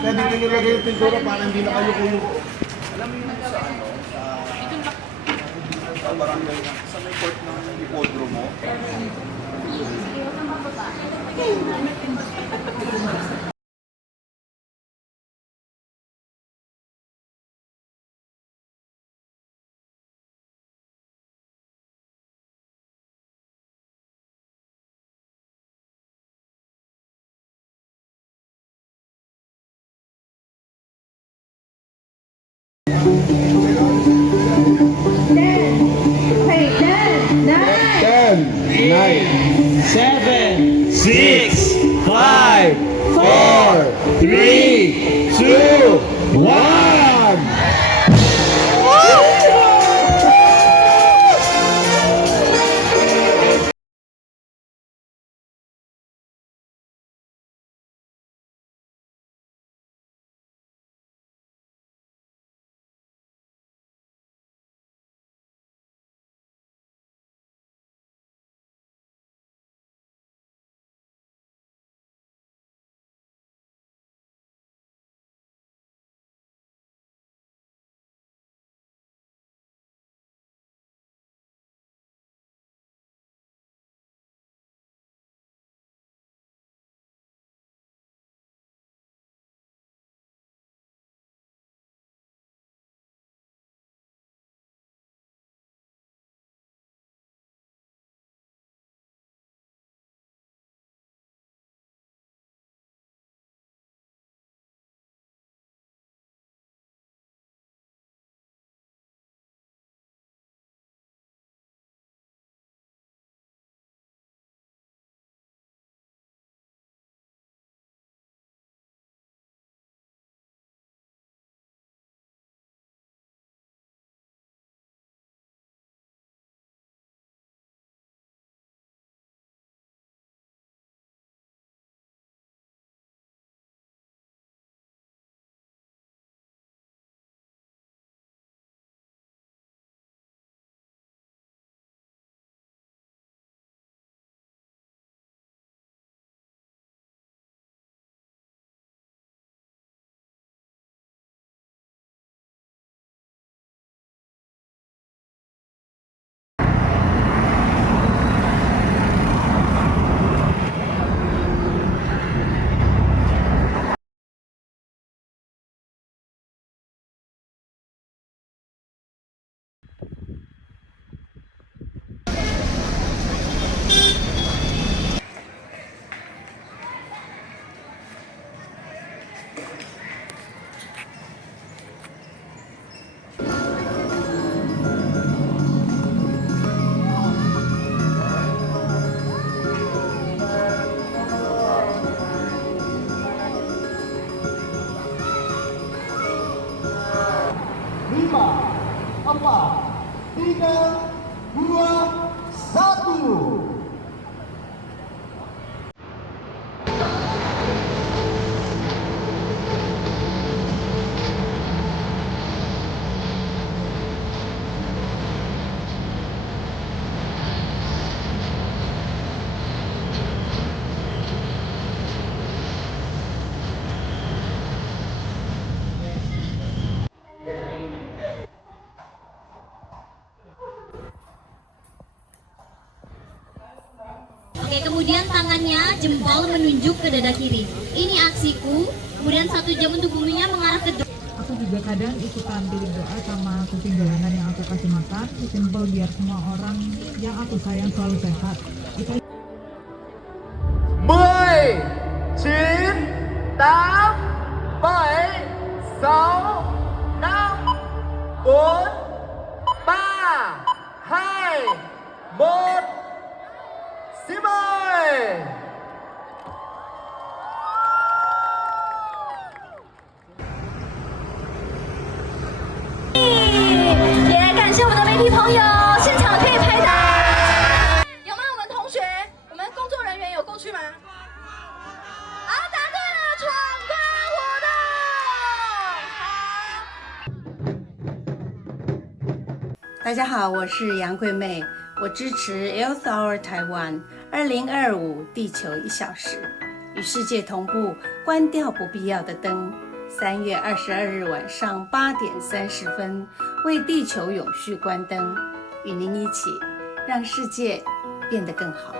Kaya dito nilagay yung pintura para hindi na kayo kuyo. Alam mo yung sa ano, sa barangay na, sa may court ng hipodromo. Nine, 7, 6, 5, 4, 3, 2, 1. Lima, empat, tiga, dua, satu. Oke, kemudian tangannya jempol menunjuk ke dada kiri. Ini aksiku. Kemudian 1 jam untuk buminya mengarah ke Aku juga kadang ikutan bikin doa sama kucing jalanan yang aku kasih makan. Simple biar semua orang yang aku sayang selalu sehat. Kita 10, 9, 8, 7, 6, 4, 3, 2, 1, Simay! 也感谢我们的媒体朋友，现场可以拍到。有吗？我们同学，我们工作人员有过去吗？好，答对了，闯关活动。大家好，我是杨桂妹，我支持 Earth Hour Taiwan 2025地球1小时，与世界同步，关掉不必要的灯， 3月22日晚上8点30分，为地球永续关灯，与您一起让世界变得更好。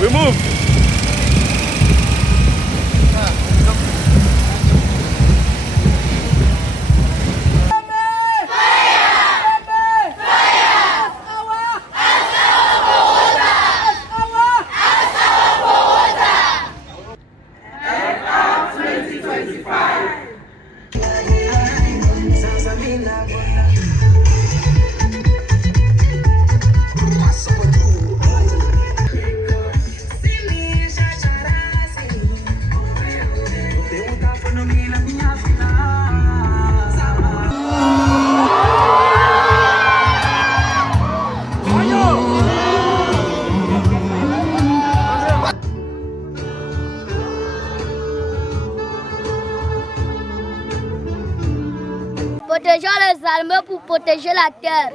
We move. Protégeons les armes pour protéger la terre.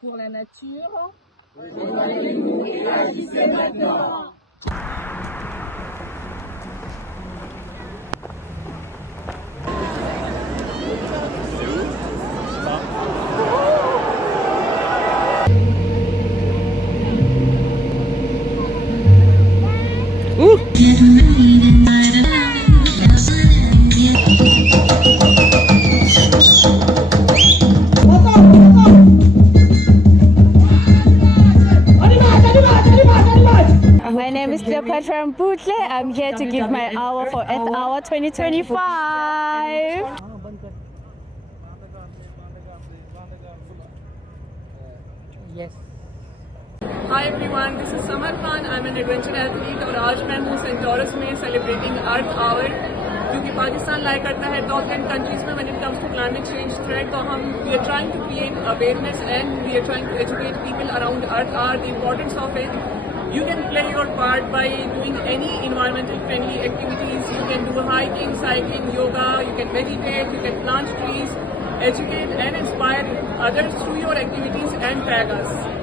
Pour la nature, réveillez-vous et agissez maintenant. Animal! But from Putle, I'm here to give my hour for Earth Hour 2025. Yes. Hi everyone, this is Samar Khan. I'm an adventure athlete और आज मैं हूँ Saint Lawrence में celebrating Earth Hour क्योंकि पाकिस्तान लाया करता है top 10 countries में when it comes to climate change threat. तो हम we are trying to create awareness and we are trying to educate people around Earth Hour, the importance of it. You can play your part by doing any environmental friendly activities. You can do hiking, cycling, yoga, you can meditate, you can plant trees, educate and inspire others through your activities and tag us.